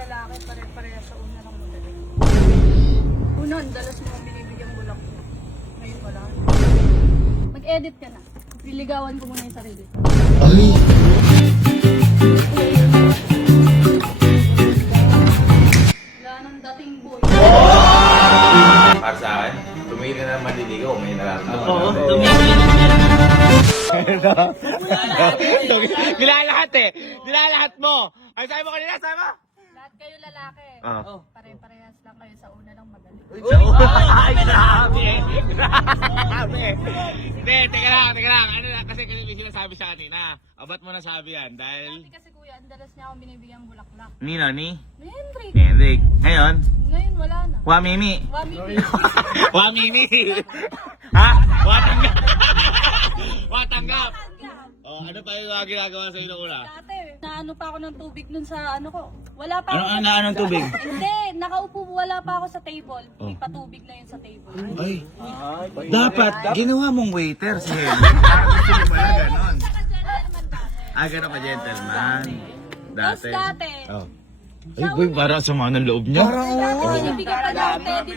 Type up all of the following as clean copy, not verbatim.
lalaki, pare-pareha sa una ng modelo. Una, ang dalas mo ang binibigyan bulak mo. Ngayon wala. Mag-edit ka na. Liligawan ko muna yung sarili. Wala nang dating boy. Para sa akin, tumingin ka na maliligaw, may nararamdaman. Oo, na. tumingin na Nilalahat eh. Nilalahat mo. Ay, sabi mo kanina, sabi mo. Lahat kayo lalaki. Oh. Pare-parehas lang kayo sa una ng magaling. Ay, grabe. Grabe. Hindi, teka lang. Ano lang, kasi may sinasabi siya kanina. O, ba't mo nasabi yan? Dahil... Dati kasi kuya, ang dalas niya akong binibigyan bulaklak. Nino, ni? Ni Hendrik. Hendrik. Ngayon? Ngayon wala na. Wamimi. Wamimi. Wamimi. Ha? Watanggap. Watanggap. Oh, ano pa yung ginagawa sa inyo una? Dati, naano pa ako ng tubig nun sa ano ko. Wala pa ako. Anong tubig? Hindi, nakaupo, wala pa ako sa table. Oh. May patubig na yun sa table. Ay, dapat ginawa mong waiter si Henry. Gusto mo pala ganon. Saka gentleman dati. Ganon ka gentleman. Tapos dati, Oh. Ay, boy, parang sama ng loob niya. binibigyan pa daw teddy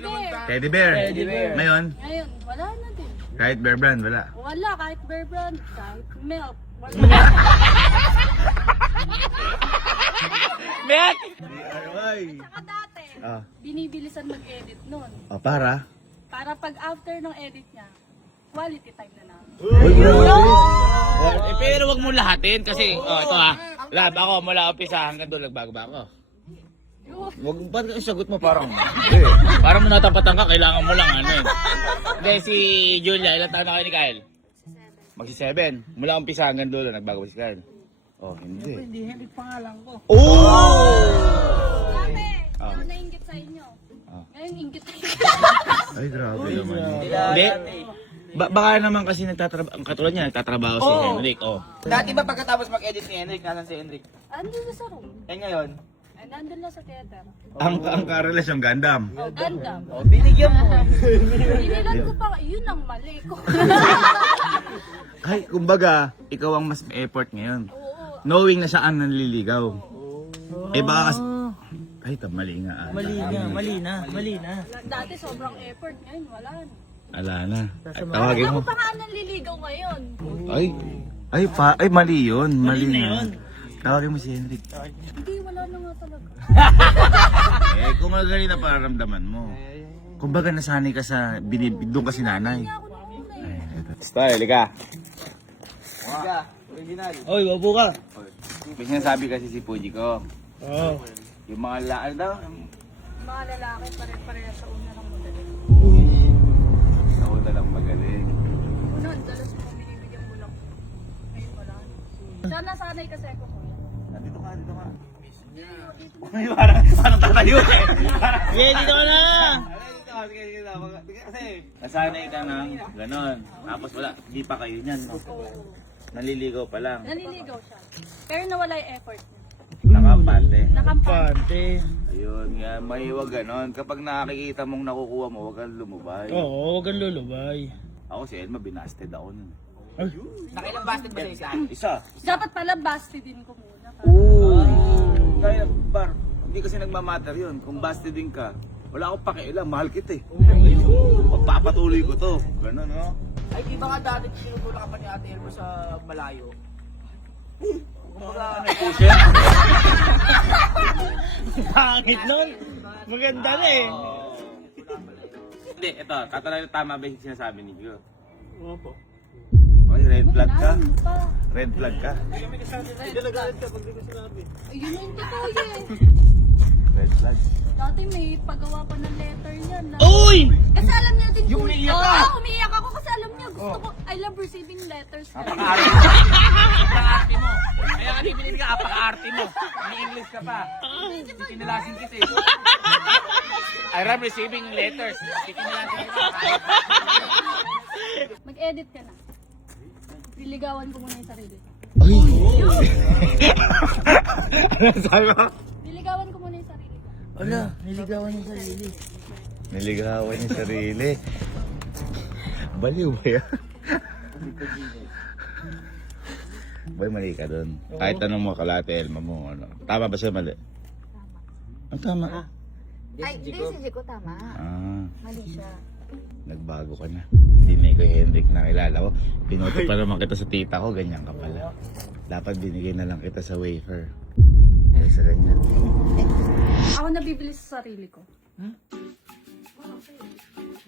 bear. Teddy bear. Ngayon, Ngayon, wala na din. kahit bear brand, wala. Wala, kahit Bear Brand, kahit milk. Wala. Mek! Saka dati, Ah. binibilisan mag-edit nun. Oh, para? Para pag after ng edit niya, quality time na namin. Pero wag mo lahatin kasi, ito ha. Lab ako, mula umpisa hanggang doon, nagbago ba ako? Wag ba't ang sagot mo parang parang natapatan ka, kailangan mo lang ano eh. Hindi, si Julia, ilang taon na kayo ni Kyle? Magsi-7. Mula umpisa hanggang dulo, nagbago ba si Kyle? Oh, hindi. Hindi, hindi pangalan ko. Oh! Dati, Ah. ano nainggit sa inyo? Ah. Ngayon, inggit na Ay, grabe naman. Hindi. Baka naman kasi ang katulad niya, nagtatrabaho si Henrik. Oh. Dati ba pagkatapos mag-edit si Henrik, nasan si Henrik? Andun na sa room. Eh ngayon? Ay, nandun na sa theater. Ang karelasyon Gundam. Oh, ganda. Binigyan mo. Binilan ko pa, yun ang mali ko. Ay, kumbaga, ikaw ang mas may effort ngayon. Oo. Knowing na saan nanliligaw. Eh baka kasi... Ay, mali nga. Mali na. Dati sobrang effort, ngayon wala na. Ala na. Ay, tawagin Ako mo. pa nga nanliligaw ngayon. Ay, mali yun. Mali na. Tawagin mo si Henrik. Hindi, wala na nga talaga. Kung magaling na pararamdaman mo. Kumbaga nasanay ka sa doon ka si nanay. Ako na una eh. Ay, ito. Style, ka. Higa, original. Oy, wabo ka. May sinasabi kasi si Puji ko. Oo. Yung mga laan daw. Mga lalaki pare-pareha sa una ng modelo. Ako na lang magaling. Una, ang dalas mo ang binibigyan bulak mo. Ngayon wala na. Sana sanay kasi ako ko. Dito ka. Ay, parang tatayo eh. Sige, dito ka na. Sige na. Kasi nasanay ka na ganon. Tapos wala, di pa kayo niyan. No? Naliligaw pa lang. Naliligaw siya. Pero nawala yung effort niya. Nakampante. Nakampante. Ayun nga, may wag ganon. Kapag nakikita mong nakukuha mo, wag kang lumubay. Oo, huwag kang lulubay. Ako si Elma, binasted ako nun. Nakailang basket ba sa isa? Isa. Dapat pala busted din ko muna. Kaya, bar, hindi kasi nagmamatter yun. Kung busted din ka, wala akong pakialam, mahal kita eh. Pagpapatuloy ko to. Ganon, no? Ay, di ba nga dati tinutulak ka pa ni Ate Elmo sa malayo? Kumbaga, Pangit nun. Maganda na eh. Hindi, ito, tatanungin tama ba yung sinasabi ni Gio? Opo. Ay, red flag ka? Ano pa? Red flag ka? Hindi nagalit ka pag di ko sinabi. Ayun na yung totoo yan. Red flag. Dati may pagawa pa ng letter yan. Uy! Kasi alam niya din Yung kung- umiiyak ka? Oo, umiiyak ako kasi alam niya gusto ko. I love receiving letters. apaka-arte mo. Kaya nga bibili ka, apaka-arte mo. May English ka pa. Kinalasin kita eh. I love receiving letters. Kinalasin kita. Mag-edit ka na. Liligawan ko muna yung sarili. Ano sabi mo? Liligawan ko muna yung sarili ko. Wala, niligawan yung sarili. Niligawan yung sarili. Baliw ba yan? Boy, mali ka dun. Kahit anong mo kalate, Elma mo. Ano. Tama ba siya mali? Ang tama. Ay, hindi si Jico tama. Ah, Mali siya. nagbago ka na. Hindi na ikaw Henrik na kilala ko. Pinuto pa naman kita sa tita ko, ganyan ka pala. Dapat binigay na lang kita sa wafer. Ay, sa ganyan. Ako nabibili sa sarili ko.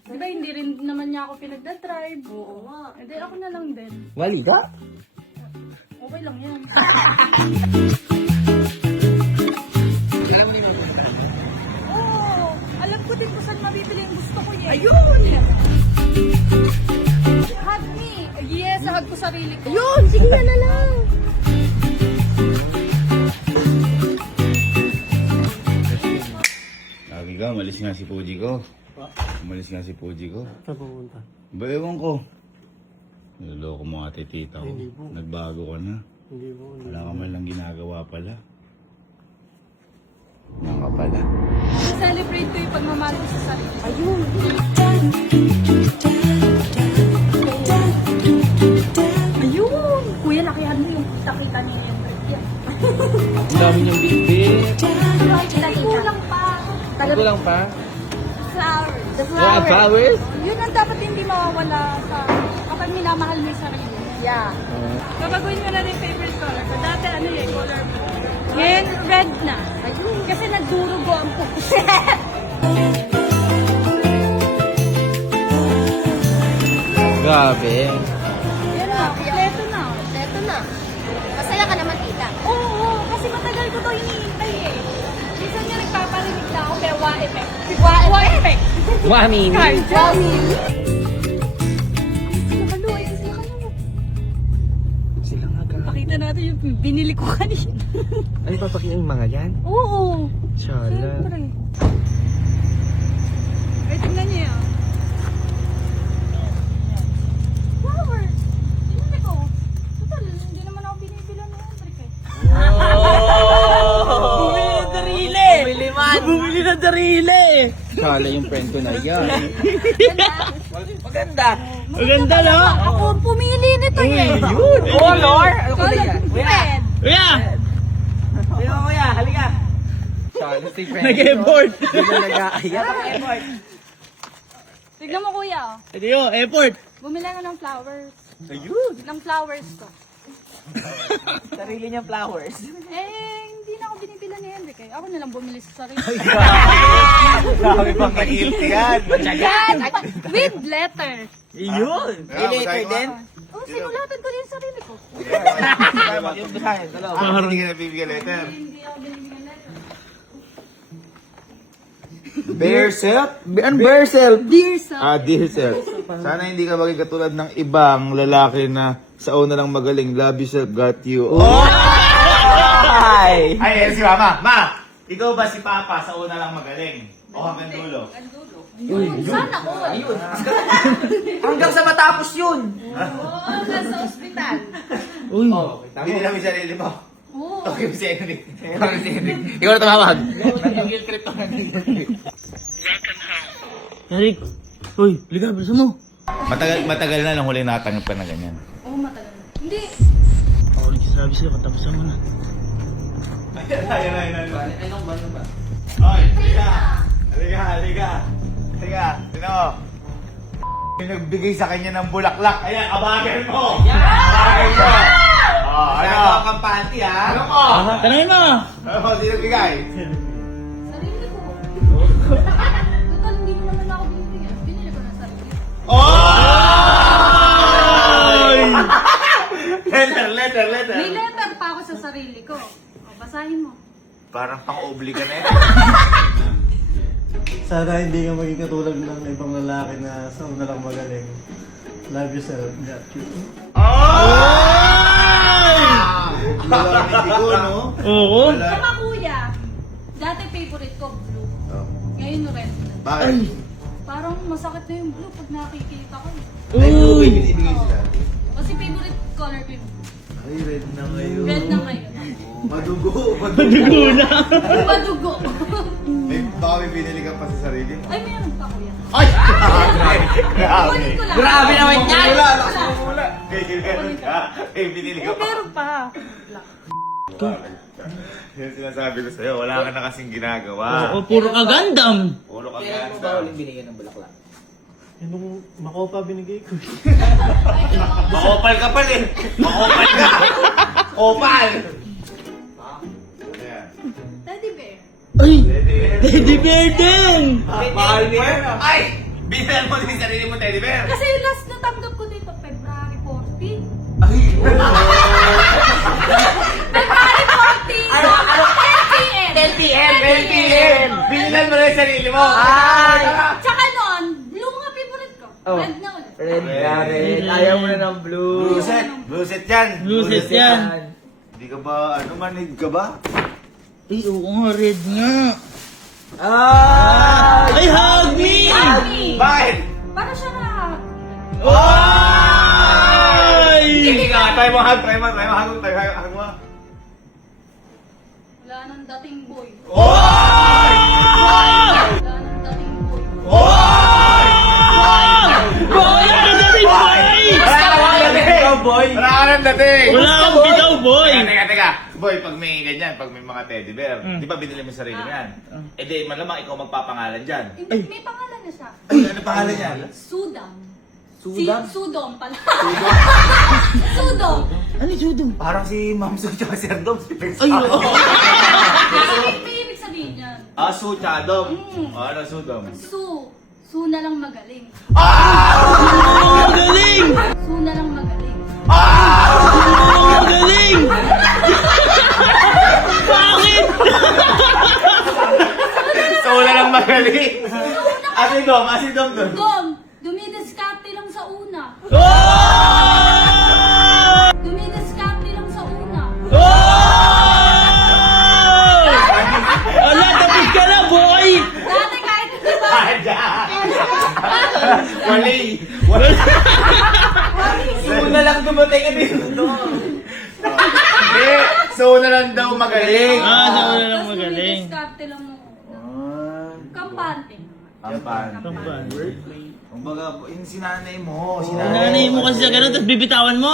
Diba hindi rin naman niya ako pinagdadrive. Oo nga. E di ako na lang din. Wali ka? Okay lang yan. Oo. Alam ko din kung saan mabibili yung gusto ko yun. Ayun! Hug me. Yes, hug ko sarili ko. Yun! Sige na lang! Sabi ka, umalis nga si Puji ko. Umalis nga si Puji ko. Saan pupunta? Ba, ewan ko. Niloloko mo ate tita ko. Hindi po. Nagbago ka na. Hindi po. Wala ka man lang ginagawa pala. Yan ka pala. Celebrate ko yung pagmamahal ko sa sarili. Ayun! Ayun! Kuya, lakihan mo yung nakita niya yung break yan. Ang dami niyang bitbit. Kulang pa. Ito lang pa. Flower! The Yeah, flower! flowers? Yun ang dapat hindi mawawala sa kapag minamahal mo yung sarili. Yeah. Babaguhin mo na rin yung favorite color ko. Dati ano yung color blue. Ngayon, red na. Ayun. Kasi nagdurugo ang puso. Grabe. Yan na, kompleto na. Ito na. Masaya ka naman, tita. Oo, kasi matagal ko to hinihintay eh. Minsan nga nagpaparinig na ako, pero wa effect. Wa effect. Mami. Card. Wow! Sila nga ka. Pakita natin yung binili ko kanina. Ano papakita yung mga yan? Oo. Shala. Siyempre. Ay, tingnan niyo yan. Flower. Tingnan ko. Total, hindi naman ako binibilan ng Hendrik eh. Bumili ng darili! Bumili man! Bumili ng darili! Shala yung friend ko na yan. Maganda! Maganda, no? Ako ang pumili nito eh. Yun! Color! Ano ko Color yan? red. Kuya! Sino kuya? Halika! Shala si friend. Nag-effort! Hindi na nag-aayat ang effort. Tignan mo kuya. Oh. Ito yun, effort! Bumili ako ng flowers. Ayun! Ng flowers ko. Sarili niyang flowers. Eh, hindi na ako binibilan ni Hendrik eh. Ako na lang bumili sa sarili. Grabe pang ka-guilty yan! Yan! With letter. Ayun! I-later din? Oh, sinulatan ko din yung sarili ko. Yung basahin, dalawa. Parang hindi ka nabibigyan letter. Hindi ako binibigyan letter. Bear self? Ang bear self! Dear son. Dear self. Sana hindi ka maging katulad ng ibang lalaki na sa una lang magaling. Love yourself, got you. Ay! Ay, si Mama. Ma! Ikaw ba si Papa sa una lang magaling? O hanggang dulo? Sana ko. Ayun! Hanggang sa matapos yun! Oo, nasa ospital. Uy! Hindi namin sarili mo. Oo. Okay, si Henrik. Okay, si Henrik. Ikaw na tumawag. Nag-guilt trip to. Eric! Uy, liga, bilisan mo! Matagal na lang huli natanggap ka na ganyan. Oo, matagal. Hindi. Ako nagsasabi sa'yo, katapusan mo na. Ayun. Oy, halika. Sino? Yung nagbigay sa kanya ng bulaklak. Ayan, abagan mo. Abagan mo. Oh, ano? Ang panty ha? Ano ko? Tanungin mo! Ano ko? Sino bigay? Sarili ko. Total, hindi mo naman ako binibigyan. Binili ko na sarili ko. Oy! Letter. May letter pa ako sa sarili ko. O, basahin mo. Parang pang-obliga na yan. Sana hindi ka maging katulad ng ibang lalaki na sa una lang magaling. Love yourself, got you. Wala ni Tigo, no? Oo? Saka kuya, dati favorite ko blue. Ngayon red na. Bakit? Parang masakit na yung blue pag nakikita ko. Ay, blue ba yung binibigay sila? Kasi favorite color ko yung blue. Ay, red na ngayon. Red na ngayon. Madugo. na! Madugo. Baka may binili ka pa sa sarili mo. Ay, meron pa kuya. Ay! Grabe. Kunin ko lang. Grabe naman yan! Wala, lakas mo mula. Kaya meron ka. Eh, binili ka Eh, pa. meron pa. ka. Yung sinasabi ko sa'yo, wala ka na kasing ginagawa. Oo, puro ka Gundam. Puro ka Kailan mo ba ganda. huling binigyan ng bulaklak? Yung nung makopa binigay ko. Makopal ka pala eh. Makopal ka. Kopal. Ayan. Teddy bear. Ay! Teddy. Teddy bear din! Mahal niya. Ay! Binan mo din sarili mo, teddy bear. Kasi yung last na tanggap ko dito, February 14. Ay! February 14! Ano? 10 p.m. 10 p.m. Binan mo din sarili mo. Ay! Tsaka noon, blue nga favorite ko. Oh. Red na ulit. Red na red. Ayaw mo na ng blue. Blue set. Blue set yan. Blue set yan. Hindi ka ba, manig ka ba? Ay, oo nga, red nga. Ay! Ay, hug me! Mami! Bakit? Para siya na. Ay! Hindi ka, try mo hug mo. Hug mo. Wala nang dating boy. Oy! Wala nang dating boy. Oy! Boy! Ano dating boy? Wala ka nang dating! boy. Wala ka nang dating! Wala kang bitaw, boy! Teka. Boy, pag may ganyan, pag may mga teddy bear, di ba binili mo yung sarili mo yan? Ah. Eh di, malamang ikaw magpapangalan dyan. Hindi, may pangalan na siya. Ay, ano pangalan yan? Sudam. Sudam? Sudom pala. Sudom. Ano yung judo? Parang si Ma'am Su tsaka si Ardom. Ay, oo. May ibig sabihin yan. Ah, Su tsaka Dom. Mm. Ano, Su Dom? Su na lang magaling. Ang galing! Su na lang magaling. Ang galing! Bakit? So, wala lang magaling. Asi Dom doon. Dom, dumidiskarte lang sa una. Oh! Dumidiskarte lang sa una. Oh! Ala, tapos ka na, boy! Dati kahit hindi ba? Wali. Kung na lang dumating ka dito. Hindi. So, na lang daw magaling. Ah, wala lang Tapos magaling. dumidiskarte lang mo. Kampante. Kampan. Kampan. Kumbaga, yung sinanay mo. Nanay mo kasi sa ganun, tapos bibitawan mo?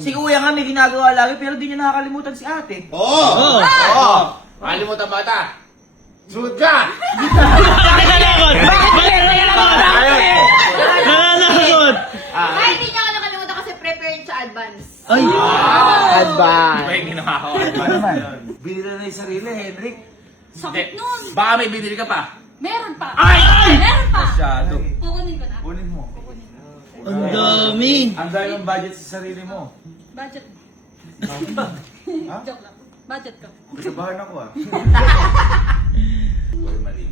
Si kuya nga may ginagawa lagi pero di niya nakakalimutan si ate. Oo! Oo! Makalimutan bata. Sud ka! Bakit nalakot? Bakit nalakot? Nalakot! Ay, hindi niya ako nakalimutan kasi prepared sa advance. Ay! Di Advance. ba yung ginawa ko? Ano naman? Binili na yung sarili, Henrik. Sakit nun. Baka may binili ka pa. Meron pa. Ay! Meron pa. Masyado. Kukunin ko na. Kunin mo. Ang dami! Ang dami ng budget sa sarili mo. Budget. Joke lang. Budget ko. Kasabahan ako ah. Boy, mali.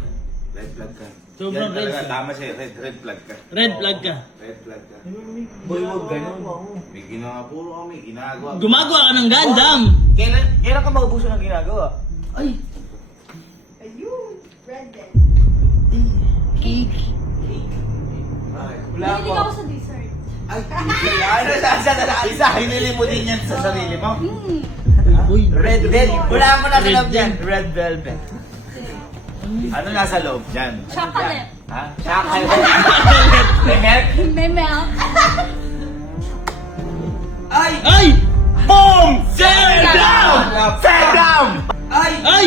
Red flag ka. Sobrang Yan talaga, red flag. tama siya. Red flag ka. Red flag ka. Red flag ka. Boy, huwag ganun. May ginawa, puro kami, ginagawa. Gumagawa ka ng Gundam! Kailan ka maubuso ng ginagawa? Ay! Ayun. Red bell. Cake! Wala Mahilig ako sa dessert. Ay, ano sa isa, hinili mo din yan sa sarili mo. Uy! Red velvet. Wala mo na Red sa loob dyan. Red velvet. Ano nasa loob dyan? Chocolate. Ha? Chocolate. May milk? May milk. Ay! Ay! Boom! Settle down! Settle down! Ay! Ay!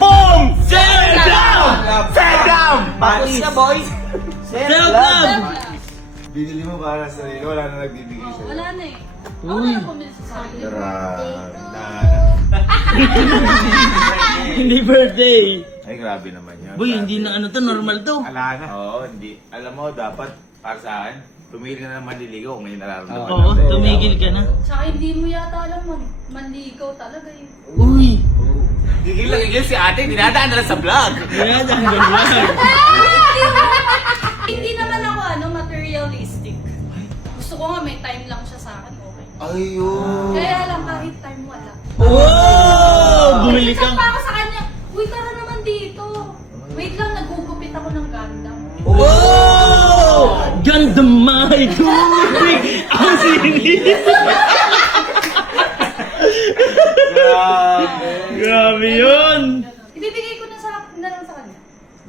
Boom! Settle down! Settle down! Patis na, boy! Self love! Binili mo para sa sarili, wala na nagbibigay sa'yo. Wala na eh. Ako na lang pumili sa sarili. Hindi birthday! Ay, grabe naman yun. Boy, hindi na ano to, normal to. Ala na. Oo, hindi. Alam mo, dapat, para sa akin, tumigil ka na maliligaw kung may nararamdaman. Oo, tumigil ka na. Tsaka hindi mo yata alam manligaw talaga eh. Uy! Gigil lang gigil si ate, dinadaan na lang sa vlog. Kaya ang ganda. Hindi naman ako materialistic. Gusto ko nga may time lang siya sa akin, okay. Ayun. Kaya lang kahit time wala. Oh! Bumili Minsan kang... pa ako sa kanya, uy tara naman dito. Wait lang, nagugupit ako ng Gundam. Oh! Ganda my tubig! Ang sinis! Grabe yun! Ibibigay ko na lang sa kanya.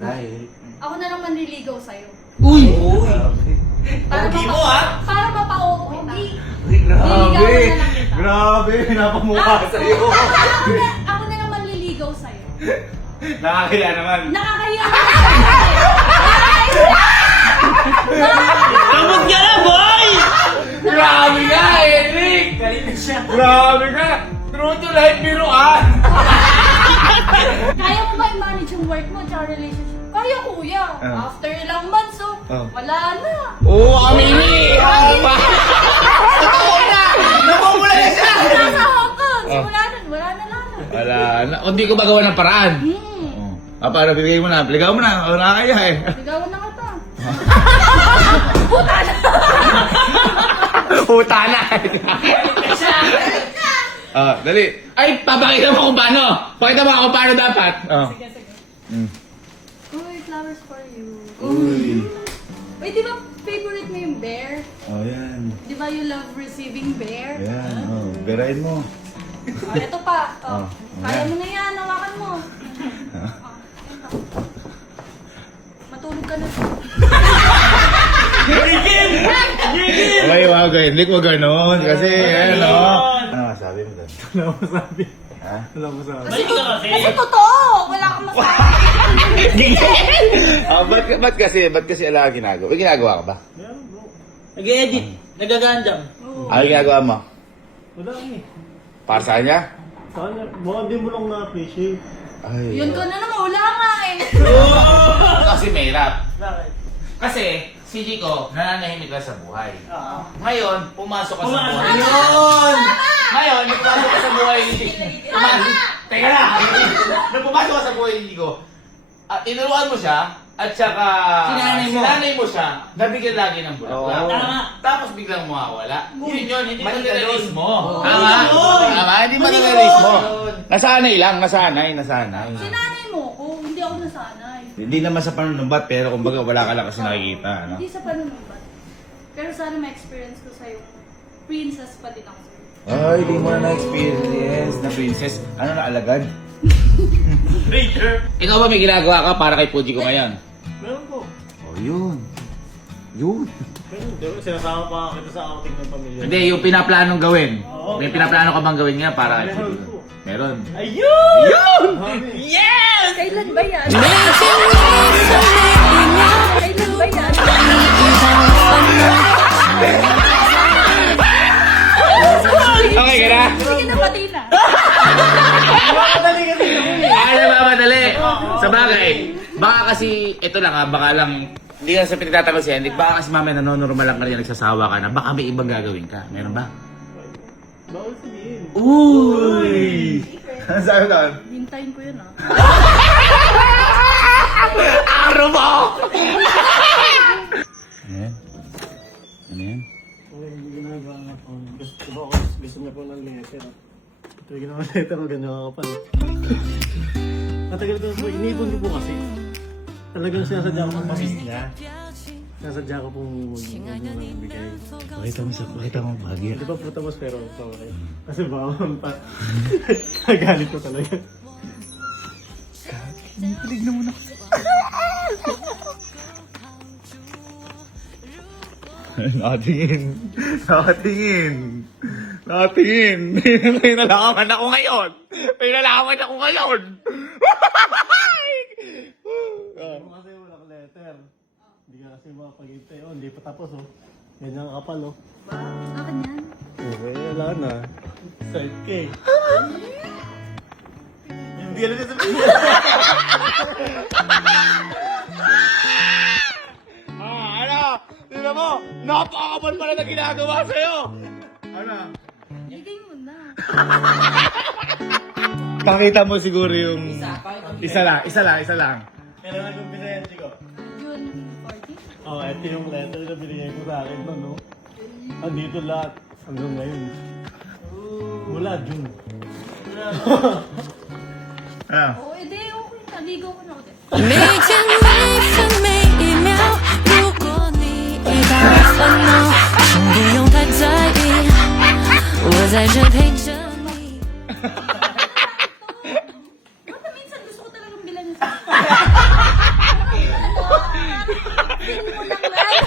Dahil? Ako na lang manliligaw sa'yo. Uy! Para Pogi mo, ha? Para mapa-okay ta. Ay, Niligawan na lang kita. Grabe, napamukha sa'yo. Ako na lang manliligaw sa'yo. Nakakaya naman. Nakakahiya Tamog ka na, boy! Grabe ka, Eric! Grabe ka! True to life biruan! Kaya mo ba i-manage yung work mo at relationship? Kaya, kuya. After ilang months, wala na. Oo, amini! Namumula na siya! Nasa Hong Kong. Wala na lang. Wala na. O, di ko magawa ng paraan. Para bibigay mo na. Ligaw mo na. Wala kaya eh. Ligawan na kita. Puta na! Dali. Ay, papakita mo kung paano. Pakita mo kung paano dapat. Sige. Uy, flowers for you. Uy. Uy, di ba favorite mo yung bear? Oh, yan. Di ba you love receiving bear? Yan. Oh, berain mo. Oh, ito pa. Kaya mo na yan. Hawakan mo. Ito. Matulog ka na. Okay, wag. Hindi ko ganon. Kasi, ano. Ano masabi mo doon? Wala mo sabi. Ha? Wala mo sabi. Kasi totoo. Wala kang masabi. Ba't kasi ala ginagawa? May ginagawa ka ba? Meron bro. Nag-edit. Nagagandam. Ano ginagawa mo? Wala eh. Para sa kanya? Sana, baka di mo lang na-appreciate. Ay. Yun ka na naman. Wala nga eh. Kasi mahirap. Bakit? Kasi, si Chico, nananahimik lang sa buhay. Ngayon, pumasok ka sa buhay. Yun! Ngayon, nung pumasok ka sa buhay ni Chico. Teka lang! Nung pumasok ka sa buhay ni Chico, tinuruan mo siya, at saka sinanay mo siya, nabigyan lagi ng bulaklak. Tama. Tapos biglang mawawala. Yun, hindi mo Mali ka nire-release dun. mo. Oo. Tama? Yun. Tama, hindi mo Mali ka nire-release mo. dun. Nasanay lang, nasanay. Sinanay mo ko. Hindi ako nasanay. Hindi naman sa panunumbat, pero kumbaga wala ka lang kasi nakikita. Ano? Hindi sa panunumbat. Pero sana ma-experience ko sa'yo. Princess pa din ako sa'yo. Ay, di mo na na-experience na princess. Ano na alagad? Ikaw ba may ginagawa ka para kay Puji ko ngayon? Meron po. Oh, yun. Yun. Pero di ba, sinasama pa kita sa outing ng pamilya. Hindi, yung pinaplanong gawin. Oo. May pinaplano ka bang gawin nga para kay Meron Puji ko? po. Meron. Ayun! Yun! Yes! Kailan ba yan? Kailan ba yan? Okay ka na? Sige na, pati na. Madali kasi ako eh. Ay, nabamadali. Sa bagay, baka kasi, ito lang ha, baka lang, hindi ka sa pinagtatanong si Henrik, baka kasi mamaya nanonormal lang ka rin, nagsasawa ka na, baka may ibang gagawin ka. Meron ba? Bawal sabihin. Uy! Ano sabi doon? Hintayin ko yun ah. Araw mo! Ano yan? Ano yan? Okay, hindi ginagawa nga po. Gusto niya po ng letter. Ito yung ginawa letter o ganyan kakapal. Matagal ko po, iniipon ko po kasi. Talagang sinasadya ko ng pasis niya. Sinasadya ko pong magbigay. Pakita mo bahagya. Di ba po tapos pero okay. Kasi bawang pa. Nagalit ko talaga. Nakatingin. Nakatingin. Nakatingin. May nalaman ako ngayon. May nalaman ako ngayon. Kasi wala ko letter. Hindi ka kasi makapag-hintay. Oh, hindi pa tapos oh. Ganyan kapal oh. Akin yan. Okay, wala na. Side K. Hindi alam niya sabihin. Ano? Tignan mo, napakakapal pala na ginagawa sa'yo! Ano? Bigay mo na. Pakita mo siguro yung... Isa lang. Pero nag-umpisa yan, Chico. June 14. Oh, ito yung letter na binigay ko sa akin no, no? Andito lahat. Hanggang ngayon. Mula June. Ano? Oo, edi okay. Naligaw ko na ulit. 每天每分每一秒，如果你已把我烦恼，请不用太在意，我在这陪着你。 Basta minsan gusto ko talagang bilan yung sa Tingin mo lang lang.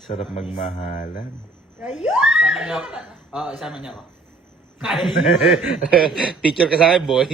Sarap Nagmamahalan. Isama niyo ako. Oo, isama niyo ako. Picture ka sa akin, boy.